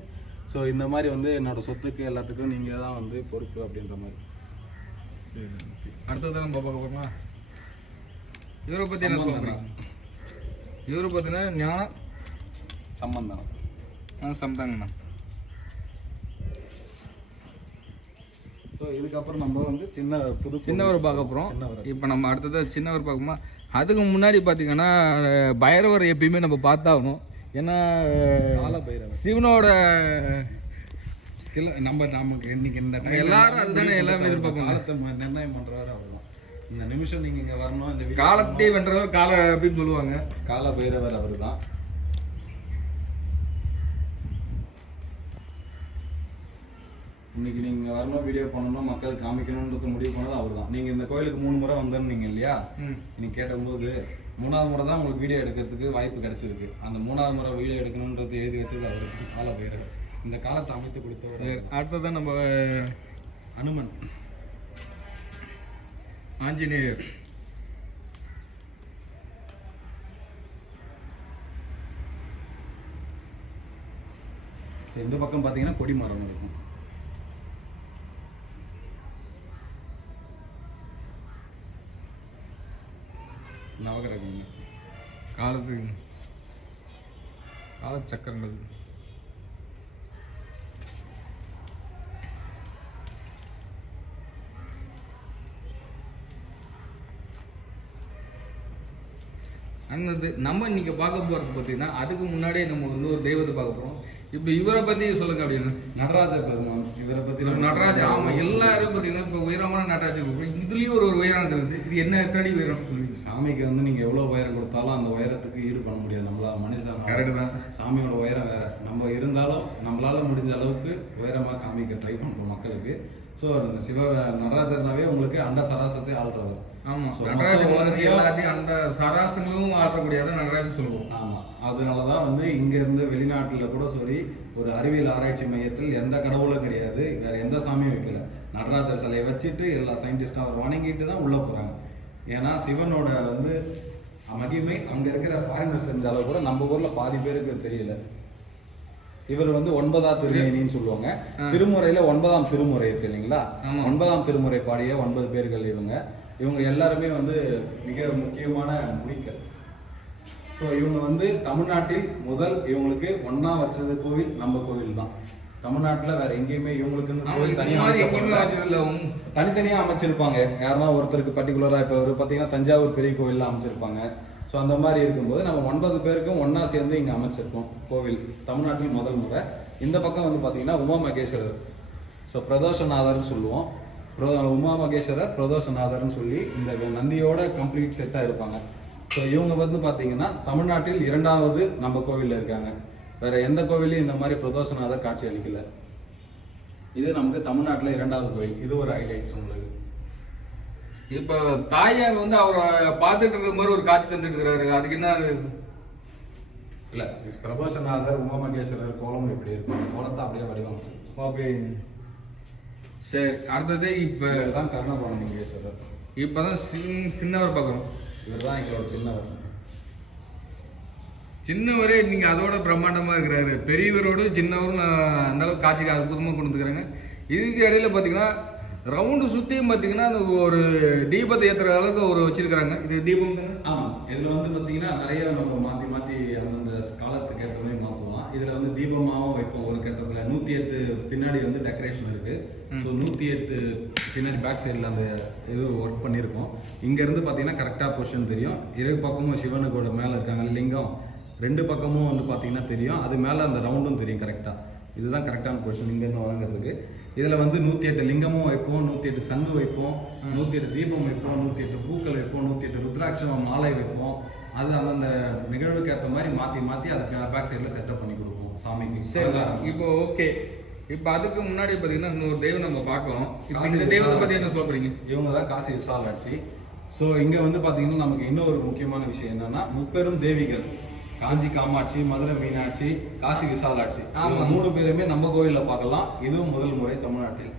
ஸோ இந்த மாதிரி வந்து என்னோட சொத்துக்கு எல்லாத்துக்கும் நீங்க தான் வந்து பொறுப்பு அப்படின்ற மாதிரி. அடுத்ததான் நம்ம பார்க்க போறோமா, இவரை பத்தி என்ன சொல்றீங்க? இவரை பத்தினா ஞான சம்பந்தம் சம்தாங்கண்ணா. ஸோ இதுக்கப்புறம் நம்ம வந்து சின்னவர் பார்க்க போகிறோம். இப்போ நம்ம அடுத்தது சின்னவர் பார்க்குமா, அதுக்கு முன்னாடி பார்த்தீங்கன்னா பைரவர் எப்பயுமே நம்ம பார்த்தாகணும். ஏன்னா சிவனோட நமக்கு இன்னைக்கு இந்த எல்லாரும் அதுதானே எல்லாமே எதிர்பார்ப்பாங்க. காலத்தை நிர்ணயம் பண்றவர் அவர் தான். இந்த நிமிஷம் நீங்க இங்க வரணும், இந்த காலத்தை வென்றவர் கால அப்படின்னு சொல்லுவாங்க. கால பைரவர் அவர் தான். இன்னைக்கு நீங்க வரணும், வீடியோ பண்ணணும், மக்களுக்கு காமிக்கணும்ன்றது முடிவு பண்ணது அவர் தான். நீங்க இந்த கோயிலுக்கு 3 முறை வந்தீங்க இல்லையா, நீங்க கேட்டபோது 3வது முறை தான் உங்களுக்கு வீடியோ எடுக்கிறதுக்கு வாய்ப்பு கிடைச்சிருக்கு. அந்த 3வது முறை வீடியோ எடுக்கணும்ன்றது எழுதி வச்சது அவருக்கு கால பைரவர். இந்த காலத்தை அமைத்து கொடுத்தவர். அடுத்ததான் நம்ம அனுமன், ஆஞ்சநேயர். இந்த பக்கம் பாத்தீங்கன்னா கொடி மரம் இருக்கும். நவகிரகங்கள், காலச்சக்கரங்கள். அந்த நம்ம இன்னைக்கு பார்க்க போறது பார்த்தீங்கன்னா அதுக்கு முன்னாடியே நம்ம இன்னொரு தெய்வத்தை பார்க்க போறோம். இப்போ இவரை பத்தி சொல்லுங்க. அப்படின்னு நடராஜர் பெருமான், இவரை பத்தி நடராஜர். ஆமா, எல்லாரும் பார்த்தீங்கன்னா இப்போ உயரமான நடராஜர். இதுலயும் ஒரு உயரம் இருக்குது. இது என்ன எத்தனை உயரம் சொல்லுங்க? சாமிக்கு வந்து நீங்க எவ்வளவு உயரம் கொடுத்தாலும் அந்த உயரத்துக்கு ஈடு பண்ண முடியாது நம்மளால. மனுஷன் கரெக்ட் தான். சாமியோட உயரம் வேற. நம்ம இருந்தாலும் நம்மளால முடிஞ்ச அளவுக்கு உயரமா காமிக்க ட்ரை பண்றோம் மக்களுக்கு. ஸோ நடராஜர்னாவே உங்களுக்கு அண்ட சராசத்தை ஆள்றவர். ஆமா, நடராஜர் எல்லாத்தையும் அந்த சராசங்களும் ஆடக்கூடியதை நடராஜர் சொல்லுவோம். ஆமா, அதனாலதான் வந்து இங்க இருந்து வெளிநாட்டுல கூட சொல்லி ஒரு அறிவியல் ஆராய்ச்சி மையத்தில் எந்த கடவுளும் கிடையாது, வேற எந்த சாமியும் வைக்கல. நடராஜர் சிலையை வச்சுட்டு எல்லா சயின்டிஸ்டும் அவர் வணங்கிட்டு தான் உள்ள போறாங்க. ஏன்னா சிவனோட வந்து மகிமை அங்க இருக்கிற ஃபாரினர்ஸ் செஞ்சாலும் கூட நம்ம ஊர்ல பாதி பேருக்கு தெரியல. இவர் வந்து 9ஆம் திருமேனின்னு சொல்லுவாங்க. திருமுறையில 9ஆம் திருமுறை இருக்கு இல்லைங்களா, 9ஆம் திருமுறை பாடிய 9 பேர்கள் இவங்க எல்லாருமே வந்து மிக முக்கியமான முனிக்கர். ஸோ இவங்க வந்து தமிழ்நாட்டில் முதல் இவங்களுக்கு ஒன்னா வச்சது கோவில் நம்ம கோவில் தான். தமிழ்நாட்டுல வேற எங்கேயுமே இவங்களுக்கு தனித்தனியா அமைச்சிருப்பாங்க. யாருன்னா ஒருத்தருக்கு பர்டிகுலரா இப்ப ஒரு பாத்தீங்கன்னா தஞ்சாவூர் பெரிய கோவில்ல அமைச்சிருப்பாங்க. ஸோ அந்த மாதிரி இருக்கும்போது நம்ம 9 பேருக்கும் ஒன்னா சேர்ந்து இங்க அமைச்சிருக்கோம் கோவில். தமிழ்நாட்டில் முதல் முறை. இந்த பக்கம் வந்து பாத்தீங்கன்னா உமா மகேஸ்வரர், ஸோ பிரதோஷநாதர்னு சொல்லுவோம். உமா மகேஸ்வரர் பிரதோஷநாதர்னு சொல்லி இந்த நந்தியோட கம்ப்ளீட் செட்டா இருப்பாங்க. ஸோ இவங்க வந்து பாத்தீங்கன்னா தமிழ்நாட்டில் 2வது நம்ம கோவில்ல இருக்காங்க. வேற எந்த கோவிலையும் இந்த மாதிரி பிரதோஷநாதர் காட்சி அளிக்கல. இது நமக்கு தமிழ்நாட்டில் 2வது கோவில். இது ஒரு ஹைலைட்ஸ் உங்களுக்கு. இப்ப தாயார் வந்து அவரை பார்த்துட்டு இருக்கிற மாதிரி ஒரு காட்சி தந்துட்டு இருக்கிறாரு. அதுக்கு என்ன இல்ல, பிரதோஷநாதர் உமா மகேஸ்வரர் கோலம் இப்படி இருக்கும். கோலத்தை அப்படியே வடிவமைச்சு ஓகே. சரி, அடுத்தது இப்பதான் கர்ணபாணி மகேஸ்வரர். இப்பதான் சின்னவர் பார்க்கணும். இவர் தான் எங்களோட சின்னவர். சின்னவரே நீங்க அதோட பிரம்மாண்டமா இருக்கிறாரு. பெரியவரோட சின்னவரும் அந்த அளவுக்கு காட்சிக்கு அற்புதமா கொண்டு வந்துக்கிறாங்க. இதுக்கு இடையில பாத்தீங்கன்னா ரவுண்டு சுத்தியும் பாத்தீங்கன்னா அந்த ஒரு தீபத்தை ஏத்துற அளவுக்கு ஒரு வச்சிருக்காங்க. இது தீபம் தானே? ஆமா, இதுல வந்து பாத்தீங்கன்னா நிறைய நம்ம மாத்தி மாத்தி அந்தந்த காலத்துக்கு ஏற்ற மாதிரி மாத்துவோம். இதுல வந்து தீபமாவும் வைப்போம். ஒரு கட்டத்துல 108 பின்னாடி வந்து டெக்கரேஷன் இருக்கு. ஸோ 108 பின்னாடி பேக் சைடில் அந்த இது ஒர்க் பண்ணியிருக்கோம். இங்க இருந்து பாத்தீங்கன்னா கரெக்டா பொசிஷன் தெரியும். இரு பக்கமும் சிவனுக்கோட மேல இருக்காங்க லிங்கம், 2 பக்கமும் வந்து பாத்தீங்கன்னா தெரியும். அது மேல அந்த ரவுண்டும் தெரியும் கரெக்டா. இதுதான் கரெக்டான பொசிஷன் இங்க இருந்து வழங்குறதுக்கு. இதுல வந்து 108 லிங்கமும் வைப்போம், 108 சங்கு வைப்போம், 108 தீபம் வைப்போம், 108 பூக்கள் வைப்போம், 108 ருத்ராட்சம் மாலை வைப்போம். அது அந்தந்த நிகழ்வுக்கு ஏற்ற மாதிரி மாத்தி மாத்தி அதுக்கு பேக் சைட்ல செட்டப் பண்ணி கொடுப்போம் சாமிக்கு. இப்போ ஓகே, இப்போ அதுக்கு முன்னாடி பாத்தீங்கன்னா இன்னொரு தெய்வம் நம்ம பார்க்கலாம். இப்போ இந்த தெய்வத்தை பத்தி என்ன சொல்ல போறீங்க? இவங்க தான் காசி விசாலாட்சி. ஸோ இங்க வந்து பாத்தீங்கன்னா நமக்கு இன்னொரு முக்கியமான விஷயம் என்னன்னா, முப்பெரும் தேவிகள் காஞ்சி காமாட்சி, மதுரை மீனாட்சி, காசி விசாலாட்சி, 3 பேருமே நம்ம கோயில்ல பார்க்கலாம். இதுவும் முதல் முறை தமிழ்நாட்டில்.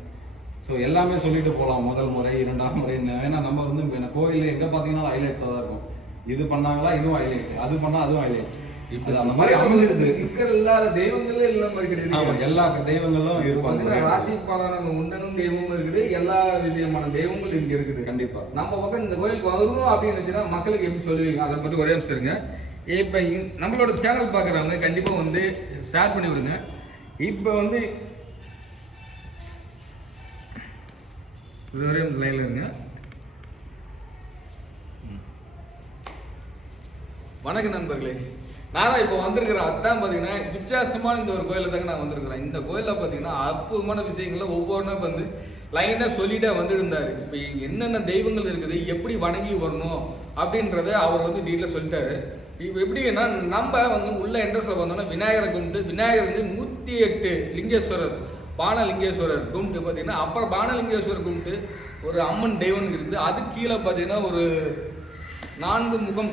ஸோ எல்லாமே சொல்லிட்டு போகலாம், முதல் முறை 2ஆம் முறை. ஏன்னா நம்ம வந்து கோயில் எங்க பாத்தீங்கன்னா ஹைலைட்ஸா தான் இருக்கும். இது பண்ணாங்களா இதுவும் ஹைலைட், அது பண்ணா அதுவும் ஹைலைட். இப்போ அந்த மாதிரி அமைஞ்சிடுது. இல்லாத தெய்வங்களே இல்ல மாதிரி கிடையாது. ஆமா, எல்லா தெய்வங்களும் இருப்பாங்க. ராசி பலனான உண்டனும் தெய்வமும் இருக்குது, எல்லா விதமான தெய்வங்களும் இங்க இருக்குது. கண்டிப்பா நம்ம பக்கம் இந்த கோயிலுக்கு வரணும் அப்படின்னு வச்சுன்னா மக்களுக்கு எப்படி சொல்லுவீங்க? அதை மட்டும் ஒரே நிமிஷம் இருங்க. இப்போ நம்மளோட சேனல் பார்க்குறவங்க கண்டிப்பாக வந்து ஷேர் பண்ணி விடுங்க. இப்போ வந்து இது வரையும் லைனில் இருங்க. வணக்கம் நண்பர்களே, நான் இப்போ வந்திருக்கிறேன். அதான் பார்த்தீங்கன்னா வித்தியாசமான இந்த ஒரு கோயிலில் தாங்க நான் வந்திருக்கிறேன். இந்த கோயிலில் பார்த்தீங்கன்னா அற்புதமான விஷயங்களை ஒவ்வொன்றும் வந்து லைனாக சொல்லிட்டே வந்துருந்தாரு. இப்போ என்னென்ன தெய்வங்கள் இருக்குது, எப்படி வணங்கி வரணும் அப்படின்றத அவர் வந்து டீட்டெயிலாக சொல்லிட்டாரு. இப்போ எப்படின்னா நம்ம வந்து உள்ள என்ட்ரன்ஸ்ல வந்தோம்னா விநாயகரை கும்பிட்டு, விநாயகர் வந்து 108 லிங்கேஸ்வரர், பானலிங்கேஸ்வரர் கும்பிட்டு பார்த்தீங்கன்னா, அப்புறம் பானலிங்கேஸ்வரர் கும்பிட்டு ஒரு அம்மன் தெய்வம் இருக்குது. அது கீழே பார்த்தீங்கன்னா ஒரு 4 முகம்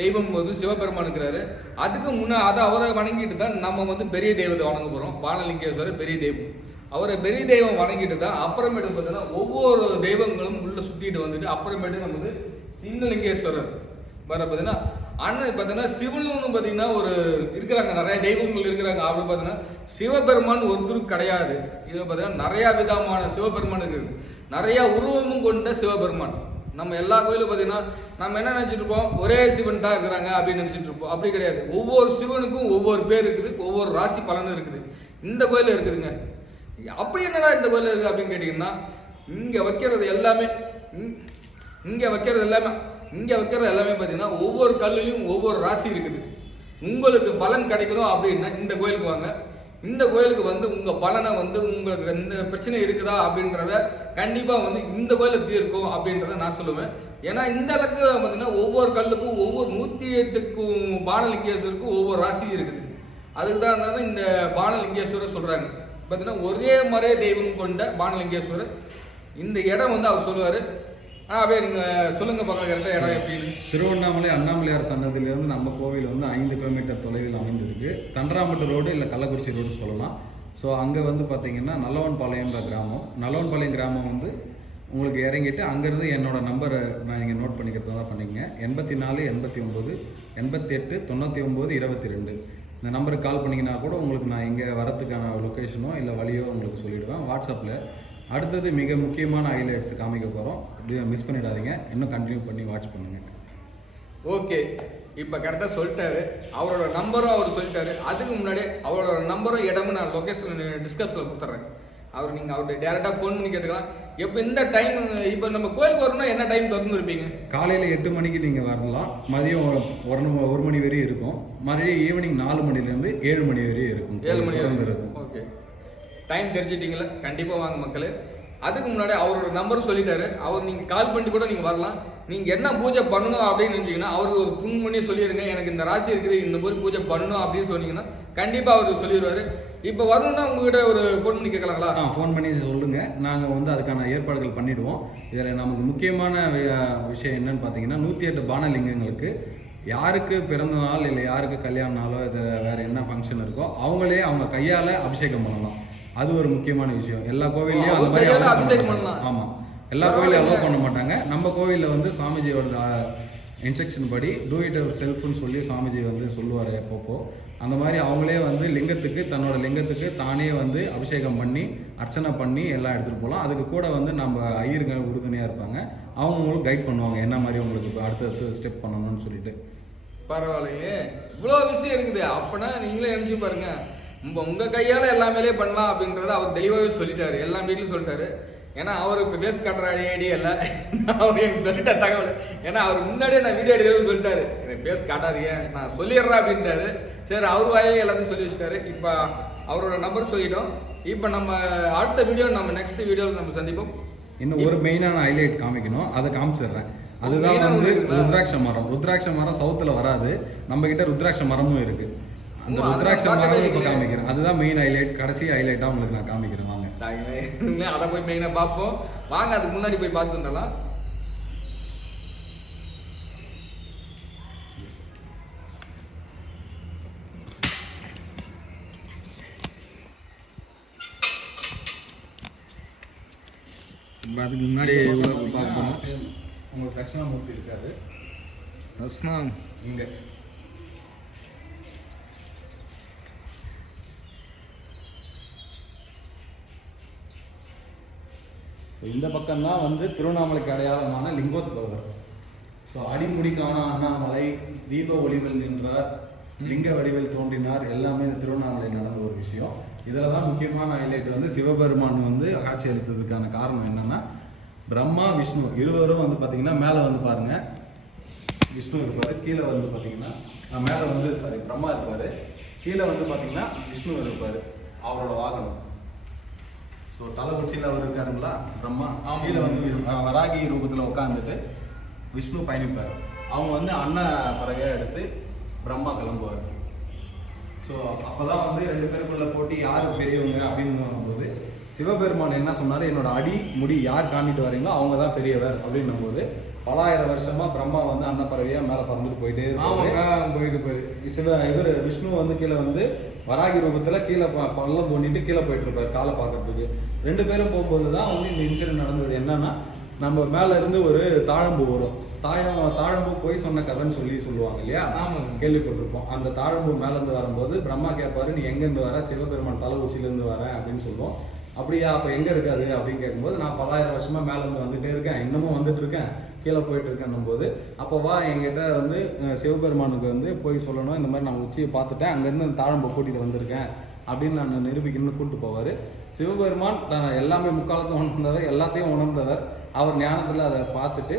தெய்வம் வந்து சிவபெருமான் இருக்கிறாரு. அதுக்கு முன்னே அதை அவரை வணங்கிட்டு தான் நம்ம வந்து பெரிய தெய்வத்தை வணங்க போகிறோம். பானலிங்கேஸ்வரர் பெரிய தெய்வம், அவரை பெரிய தெய்வம் வணங்கிட்டு தான் அப்புறமேட்டு பார்த்தீங்கன்னா ஒவ்வொரு தெய்வங்களும் உள்ள சுற்றிட்டு வந்துட்டு அப்புறமேட்டு நம்ம வந்து சின்னலிங்கேஸ்வரர் வர பார்த்தீங்கன்னா அண்ணன் பார்த்தீங்கன்னா சிவனும் பார்த்தீங்கன்னா ஒரு இருக்கிறாங்க, நிறைய தெய்வங்கள் இருக்கிறாங்க. அப்படி பார்த்தீங்கன்னா சிவபெருமான் ஒருத்தருக்கு கிடையாது. இது பார்த்தீங்கன்னா நிறைய விதமான சிவபெருமான் இருக்குது, நிறைய உருவமும் கொண்ட சிவபெருமான். நம்ம எல்லா கோயிலும் பார்த்தீங்கன்னா நம்ம என்ன நினைச்சிட்டு இருப்போம், ஒரே சிவன் தான் இருக்கிறாங்க அப்படின்னு நினைச்சிட்டு இருப்போம். அப்படி கிடையாது. ஒவ்வொரு சிவனுக்கும் ஒவ்வொரு பேர் இருக்குது, ஒவ்வொரு ராசி பலனும் இருக்குது. இந்த கோயில இருக்குதுங்க. அப்படி என்னடா இந்த கோயில இருக்கு அப்படின்னு கேட்டீங்கன்னா, இங்க வைக்கிறது எல்லாமே பார்த்தீங்கன்னா ஒவ்வொரு கல்லுலையும் ஒவ்வொரு ராசி இருக்குது. உங்களுக்கு பலன் கிடைக்கணும் அப்படின்னா இந்த கோயிலுக்கு வாங்க. இந்த கோயிலுக்கு வந்து உங்க பலனை வந்து உங்களுக்கு இந்த பிரச்சனை இருக்குதா அப்படின்றத கண்டிப்பா வந்து இந்த கோயில தீர்க்கும் அப்படின்றத நான் சொல்லுவேன். ஏன்னா இந்த அளவுக்கு பார்த்தீங்கன்னா ஒவ்வொரு கல்லுக்கும் ஒவ்வொரு 108க்கும் பானலிங்கேஸ்வருக்கும் ஒவ்வொரு ராசி இருக்குது. அதுக்கு தான் இந்த பானலிங்கேஸ்வரர் சொல்றாங்க. பார்த்தீங்கன்னா ஒரே மரே தெய்வம் கொண்ட பானலிங்கேஸ்வரர். இந்த இடம் வந்து அவர் சொல்லுவாரு. அப்படியே நீங்க சொல்லுங்க பார்க்கலாம், கரெக்டாக இடம் எப்படி? திருவண்ணாமலை அண்ணாமலையார் சன்னதியிலிருந்து நம்ம கோவில் வந்து 5 கிலோமீட்டர் தொலைவில் அமைந்திருக்கு. தண்டராம்பட்டு ரோடு இல்லை கள்ளக்குறிச்சி ரோடு சொல்லலாம். ஸோ அங்கே வந்து பார்த்தீங்கன்னா நல்லவன்பாளையம்ன்ற கிராமம். நல்லவன்பாளையம் கிராமம் வந்து உங்களுக்கு இறங்கிட்டு அங்கேருந்து என்னோட நம்பரை நான் இங்கே நோட் பண்ணிக்கிறதா பண்ணிக்கங்க. 84 89 88 99 22 இந்த நம்பருக்கு கால் பண்ணிங்கன்னா கூட உங்களுக்கு நான் இங்கே வரத்துக்கான லொக்கேஷனோ இல்லை வழியோ உங்களுக்கு சொல்லிவிடுவேன் வாட்ஸ்அப்பில். அடுத்தது மிக முக்கியமான ஹைலைட்ஸ் காமிக்க போகிறோம். அப்படியே மிஸ் பண்ணிடாதீங்க, இன்னும் கண்டினியூ பண்ணி வாட்ச் பண்ணுங்க. ஓகே, இப்போ கரெக்டாக சொல்லிட்டாரு. அவரோட நம்பரும் அவர் சொல்லிட்டாரு. அதுக்கு முன்னாடி அவரோட நம்பரும் இடமும் நான் லொக்கேஷன் டிஸ்கிரிப்ஷனில் கொடுத்துட்றேன். அவர் நீங்கள் அவர்கிட்ட டேரெக்டாக ஃபோன் பண்ணி கேட்டுக்கலாம். எப்போ இந்த டைம், இப்போ நம்ம கோயிலுக்கு வரணும்னா என்ன டைம் திறந்து இருப்பீங்க? காலையில் 8 மணிக்கு நீங்கள் வரலாம். மதியம் 1 மணி வரையும் இருக்கும். மறுபடியும் ஈவினிங் 4 மணிலேருந்து 7 மணி வரையும் இருக்கும். 7 மணி வரைக்கும் இருக்கும். ஓகே, டைம் தெரிஞ்சிட்டீங்களா? கண்டிப்பாக வாங்க மக்களே. அதுக்கு முன்னாடி அவரோட நம்பரும் சொல்லிட்டாரு. அவர் நீங்கள் கால் பண்ணிட்டு கூட நீங்கள் வரலாம். நீங்கள் என்ன பூஜை பண்ணணும் அப்படின்னு நினச்சிங்கன்னா அவருக்கு ஒரு ஃபோன் பண்ணி சொல்லிடுங்க, எனக்கு இந்த ராசி இருக்குது, இந்த மாதிரி பூஜை பண்ணணும் அப்படின்னு சொன்னீங்கன்னா கண்டிப்பாக அவர் சொல்லிடுவார். இப்போ வரணும்னா உங்ககிட்ட ஒரு ஃபோன் பண்ணி கேட்கலாங்களா? ஃபோன் பண்ணி சொல்லுங்கள், நாங்கள் வந்து அதுக்கான ஏற்பாடுகள் பண்ணிவிடுவோம். இதில் நமக்கு முக்கியமான விஷயம் என்னன்னு பார்த்தீங்கன்னா 108 பானலிங்கங்களுக்கு யாருக்கு பிறந்த நாள் இல்லை யாருக்கு கல்யாண நாளோ இது வேறு என்ன ஃபங்க்ஷன் இருக்கோ அவங்களே அவங்க கையால் அபிஷேகம் பண்ணலாம். அது ஒரு முக்கியமான விஷயம். எல்லா கோவில்லையும் அந்த மாதிரி அபிஷேகம் பண்ணலாம். ஆமாம், எல்லா கோயிலையும் அலோவ் பண்ண மாட்டாங்க. நம்ம கோவிலில் வந்து சாமிஜியோட இன்ஸ்ட்ரக்ஷன் படி டூ இட் அவர் செல்ஃப்னு சொல்லி சாமிஜி வந்து சொல்லுவார் எப்பப்போ. அந்த மாதிரி அவங்களே வந்து லிங்கத்துக்கு தன்னோட லிங்கத்துக்கு தானே வந்து அபிஷேகம் பண்ணி அர்ச்சனை பண்ணி எல்லாம் எடுத்துகிட்டு போகலாம். அதுக்கு கூட வந்து நம்ம ஐயருங்க உறுதுணையாக இருப்பாங்க, அவங்களும் கைட் பண்ணுவாங்க என்ன மாதிரி உங்களுக்கு அடுத்தடுத்து ஸ்டெப் பண்ணணும்னு சொல்லிட்டு. பரவாயில்லையே, இவ்வளோ விஷயம் இருக்குது. அப்பனா நீங்களே நினச்சி பாருங்க, உங்கள் கையால் எல்லாமே பண்ணலாம் அப்படின்றத அவர் தெளிவாகவே சொல்லிட்டாரு, எல்லா வீட்லையும் சொல்லிட்டாரு. ஏன்னா அவர் இப்போ பேஸ் காட்டுற ஐடியா இல்லை, அவர் எனக்கு சொல்லிட்ட தகவல். ஏன்னா அவர் முன்னாடியே நான் வீடியோ எடுக்கிறேன்னு சொல்லிட்டாரு, எனக்கு பேஸ் காட்டாதீங்க நான் சொல்லிடுறேன் அப்படின்ட்டாரு. சரி, அவர் வாயிலே எல்லாத்தையும் சொல்லி வச்சிட்டாரு. இப்போ அவரோட நம்பர் சொல்லிட்டோம். இப்போ நம்ம அடுத்த வீடியோ, நம்ம நெக்ஸ்ட் வீடியோவில் நம்ம சந்திப்போம். இன்னும் ஒரு மெயினான ஹைலைட் காமிக்கணும், அதை காமிச்சிடுறேன். அதுதான் வந்து ருத்ராட்ச மரம். ருத்ராட்ச மரம் சவுத்தில் வராது, நம்ம கிட்ட ருத்ராட்ச மரமும் இருக்கு. அந்த ருத்ராட்ச மரம் இப்போ காமிக்கிறேன், அதுதான் மெயின் ஹைலைட். கடைசி ஹைலைட்டாக உங்களுக்கு நான் காமிக்கிறேன், வாங்க. அதை போய் மெயினாக பார்ப்போம் வாங்க. அதுக்கு முன்னாடி போய் பார்த்து வந்துடலாம். அதுக்கு முன்னாடி பார்ப்போம். உங்களுக்கு தட்சிணாமூர்த்தி இருக்காது, இங்கே இந்த பக்கம்தான் வந்து திருவண்ணாமலைக்கு அடையாளமான லிங்கோத்பவர். ஸோ அடிமுடிக்கான அண்ணாமலை, தீப ஒளிவில் நின்றார், லிங்க வடிவில் தோன்றினார், எல்லாமே இந்த திருவண்ணாமலை நடந்த ஒரு விஷயம். இதில் தான் முக்கியமான ஹைலைட் வந்து சிவபெருமான் வந்து காட்சி அளித்ததுக்கான காரணம் என்னன்னா, பிரம்மா விஷ்ணு இருவரும் வந்து பார்த்தீங்கன்னா மேலே வந்து பாருங்க விஷ்ணு இருப்பார், கீழே வந்து பார்த்தீங்கன்னா மேலே வந்து பிரம்மா இருப்பார், கீழே வந்து பார்த்தீங்கன்னா விஷ்ணு இருப்பார், அவரோட வாகனம். ஸோ தலை உச்சியில் அவர் இருக்காருங்களா பிரம்மா, கீழே வந்து வராகி ரூபத்தில் உட்காந்துட்டு விஷ்ணு பயணிப்பார். அவங்க வந்து பறவையாக எடுத்து பிரம்மா கிளம்புவார். ஸோ அப்போ தான் வந்து 2 பேருக்குள்ள போட்டி யார் பெரியவங்க அப்படின்னு வரும்போது சிவபெருமான் என்ன சொன்னார், என்னோட அடி முடி யார் காமிட்டு வரீங்களோ அவங்க தான் பெரியவர் அப்படின்னும் போது பல ஆயிரம் வருஷமா பிரம்மா வந்து பறவையா மேலே பறந்துட்டு போயிட்டே இவர் விஷ்ணு வந்து கீழே வந்து வராகி ரூபத்துல கீழே பள்ளம் தோண்டிட்டு கீழே போயிட்டு இருப்பாரு காலை பார்க்கறதுக்கு. 2 பேரும் போகும்போது தான் வந்து இந்த இன்சிடென்ட் நடந்தது. என்னன்னா, நம்ம மேல இருந்து ஒரு தாழம்பு வரும், தாழம்பு போய் சொன்ன கதைன்னு சொல்லுவாங்க இல்லையா, கேள்விப்பட்டிருப்போம். அந்த தாழம்பு மேல இருந்து வரும்போது பிரம்மா கேட்பாரு, நீ எங்க இருந்து வர? சிவபெருமான் தலை உச்சில இருந்து வரேன் அப்படின்னு சொல்லுவோம். அப்படியா, அப்ப எங்க இருக்காது அப்படின்னு கேட்கும்போது, நான் 10,000 வருஷமா மேல இருந்து வந்துட்டே இருக்கேன், இன்னமும் வந்துட்டு இருக்கேன், கீழே போயிட்டு இருக்கேன்னும் போது, அப்போ வா என்கிட்ட வந்து சிவபெருமானுக்கு வந்து போய் சொல்லணும், இந்த மாதிரி நான் உச்சியை பார்த்துட்டேன், அங்கேருந்து அந்த தாழம்பை கூட்டிட்டு வந்திருக்கேன் அப்படின்னு நான் நிரூபிக்கணும்னு கூப்பிட்டு போவார். சிவபெருமான் எல்லாமே முக்காலத்தை உணர்ந்தவர், எல்லாத்தையும் உணர்ந்தவர். அவர் ஞானத்தில் அதை பார்த்துட்டு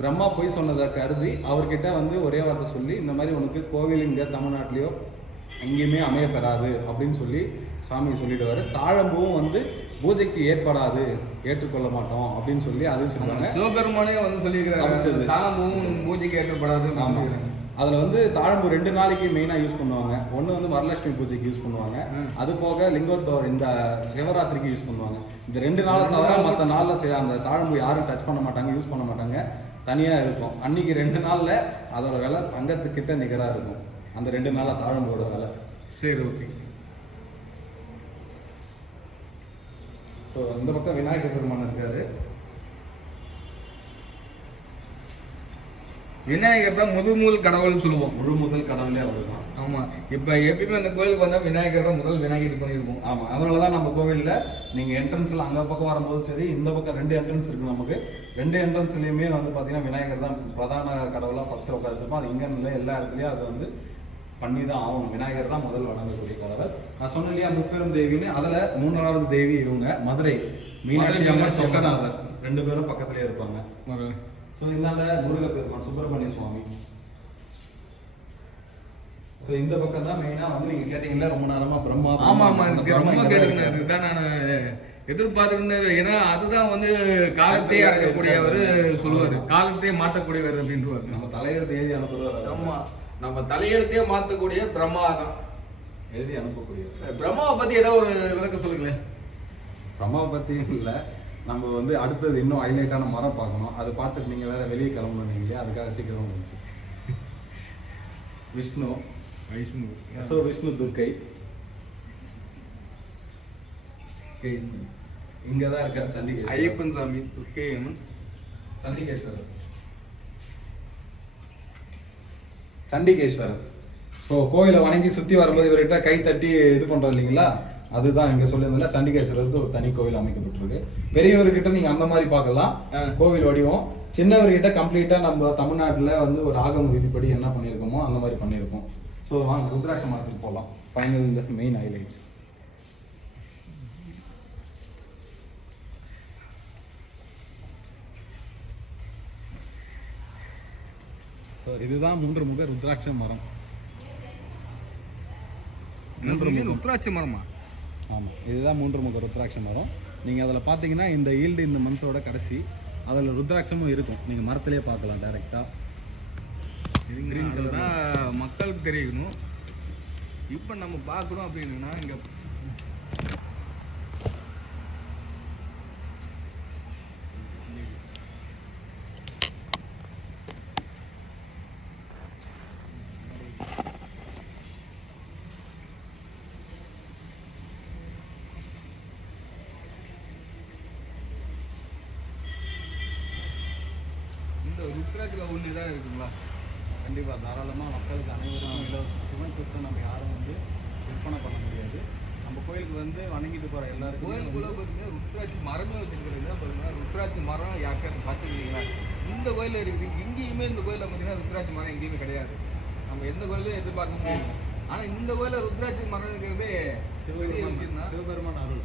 பிரம்மா போய் சொன்னதை கருதி அவர்கிட்ட வந்து ஒரே வார்த்தை சொல்லி, இந்த மாதிரி உனக்கு கோவில் இங்கே தமிழ்நாட்டிலையோ எங்கேயுமே அமைய பெறாது அப்படின்னு சொல்லி சாமி சொல்லிடுவாரு. தாழம்பூவும் வந்து பூஜைக்கு ஏற்படாது, ஏற்றுக்கொள்ள மாட்டோம் அப்படின்னு சொல்லி அதையும் சொல்லுவாங்க. சிவபெருமானே வந்து சொல்லியிருக்காரு, தாழம்பூவும் பூஜைக்கு ஏற்படாது. அதுல வந்து தாழம்பூ 2 நாளைக்கு மெயினா யூஸ் பண்ணுவாங்க. ஒண்ணு வந்து வரலட்சுமி பூஜைக்கு யூஸ் பண்ணுவாங்க, அது போக லிங்கோத்பவர் இந்த சிவராத்திரிக்கு யூஸ் பண்ணுவாங்க. இந்த 2 நாளை தவிர மற்ற நாள்ல அந்த தாழம்பூ யாரும் டச் பண்ண மாட்டாங்க, யூஸ் பண்ண மாட்டாங்க, தனியா இருக்கும். அன்னைக்கு 2 நாள்ல அதோட விலை தங்கத்துக்கிட்ட நிகரா இருக்கும், அந்த 2 நாள்ல தாழம்போட விலை. சரி, ஓகே. ஸோ இந்த பக்கம் விநாயகர் பெருமான் இருக்காரு. விநாயகர் தான் முதல் கடவுள்னு சொல்லுவோம், முதல் கடவுளே அவர் தான். ஆமா, இப்ப எப்பயுமே அந்த கோயிலுக்கு வந்தா விநாயகர் தான் முதல் விநாயகர் பண்ணியிருப்போம். ஆமா, அதனாலதான் நம்ம கோவில்ல நீங்க என்ட்ரன்ஸ்ல அங்க பக்கம் வரும்போது சரி, இந்த பக்கம் 2 என்ட்ரன்ஸ் இருக்கு நமக்கு. 2 என்ட்ரன்ஸ்லயுமே வந்து பாத்தீங்கன்னா விநாயகர் தான் பிரதான கடவுளா ஃபர்ஸ்ட் உட்காந்துருப்போம். அது இங்க இல்லை, எல்லா இடத்துலயும் அது வந்து பண்ணி தான் ஆகும். விநாயகர் தான் முதல் வணங்கக்கூடிய கடவுள். நான் சொன்ன இல்லையா முப்பெரும் தேவின்னு, அதுல 3வது தேவி இவங்க மதுரை மீனாட்சி அம்மன், சொக்கநாதர் 2 பேரும் பக்கத்திலே இருப்பாங்க. ஸோ இதனால முருகப்பெருமான், சுப்பிரமணிய சுவாமி. ஸோ இந்த பக்கம் தான் மெயினா வந்து நீங்க கேட்டீங்களா ரொம்ப நேரமா பிரம்மா. ஆமா ஆமா, ரொம்ப கேட்டுருந்தேன், இதுதான் நான் எதிர்பார்த்திருந்தது. ஏன்னா அதுதான் வந்து காலத்தையே அடையக்கூடியவர் சொல்லுவாரு, காலத்தையே மாற்றக்கூடியவர் அப்படின்றாரு. நம்ம தலையெழுத்து எழுதி அனுப்புவார். ஆமா, நம்ம தலையெழுத்தையே மாற்றக்கூடிய பிரம்மா தான் எழுதி அனுப்பக்கூடிய. பிரம்மாவை பத்தி ஏதோ ஒரு விளக்கம் சொல்லுங்களேன். பிரம்மாவை பத்தி இல்லை, நம்ம வந்து அடுத்தது இன்னும் ஹைலைட்டான மரம் பார்க்கணும். அதை பார்த்துட்டு நீங்கள் வேற வெளியே கிளம்பணும் இல்லையா, அதுக்காக சீக்கிரம் வந்துச்சு. விஷ்ணு ஸோ விஷ்ணு துர்க்கை இங்கே தான் இருக்கார். சண்டிகேஸ்வரர் ஐயப்பன் சாமி, துர்க்கை அம்மன், சண்டிகேஸ்வரர். ஸோ கோயிலை வணங்கி சுற்றி வரும்போது இவர்கிட்ட கை தட்டி இது பண்ணுறோம் இல்லைங்களா, அதுதான் இங்க சொல்லியிருந்தல சண்டிகேஸ்வரருக்கு ஒரு தனி கோவில் அமைக்கப்பட்டிருக்கு. பெரியவர்கிட்ட நீங்க அந்த மாதிரி பார்க்கலாம் கோவில் வடிவம். சின்னவர்கிட்ட கம்ப்ளீட்டா நம்ம தமிழ்நாட்டுல வந்து ஒரு ஆகம விதிப்படி என்ன பண்ணியிருக்கோமோ அந்த மாதிரி பண்ணியிருக்கோம். ஸோ வாங்க ருத்ராட்ச மரத்துக்கு போகலாம். Final main highlights. ஸோ இதுதான் 3 முக ருத்ராட்ச மரம். ருத்ராட்ச மரமா? ஆமாம், இதுதான் 3 முக ருத்ராட்ச மரம். நீங்கள் அதில் பார்த்தீங்கன்னா இந்த ஈல்டு இந்த மந்தோட கடைசி அதில் ருத்ராட்சமும் இருக்கும். நீங்கள் மரத்திலே பார்க்கலாம் டைரெக்டாக. கிரீன் கலர் தான் மக்களுக்கு தெரியணும். இப்போ நம்ம பார்க்குறோம் அப்படின்னா இங்கே ருத்ராட்சியில் ஒன்று தான் இருக்குங்களா? கண்டிப்பாக தாராளமாக மக்களுக்கு அனைவருக்கும் இலவச. சிவன் சொத்தை நம்ம யாரும் வந்து விற்பனை பண்ண முடியாது. நம்ம கோயிலுக்கு வந்து வணங்கிட்டு போகிற எல்லாருக்கும் கோயிலுக்குள்ள பார்த்தீங்கன்னா ருத்ராட்சி மரமே வச்சிருக்கிறீங்க பாருங்க. ருத்ராட்சி மரம் யாருக்காரு பார்த்துருக்கீங்களா? இந்த கோயிலில் இருக்குது. எங்கேயுமே இந்த கோயிலில் பார்த்தீங்கன்னா ருத்ராட்சி மரம் எங்கேயுமே கிடையாது. நம்ம எந்த கோயிலையும் எதிர்பார்க்க முடியாது. ஆனால் இந்த கோயிலில் ருத்ராட்சி மரம் இருக்கிறதே விஷயம் தான். சிவபெருமான் அருள்.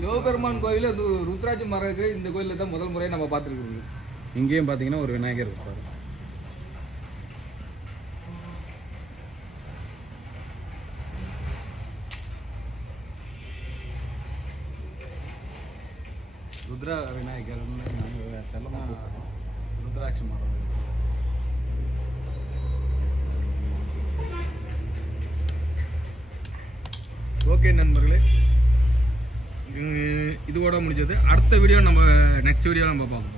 சிவபெருமான் கோயிலில் ருத்ராட்சி மரம் இருக்குது. இந்த கோயிலில் தான் முதல் முறையை நம்ம பார்த்துருக்கோம். இங்கேயும் பார்த்தீங்கன்னா ஒரு விநாயகர் இருப்பார். ருத்ரா விநாயகர்னு நாங்கள் செல்லமாக கூப்பிடுறோம். ருத்ராட்சி மரம். ஓகே நண்பர்களே, இதோட முடிஞ்சது. அடுத்த வீடியோ நம்ம நெக்ஸ்ட் வீடியோ நம்ம பார்ப்போம்.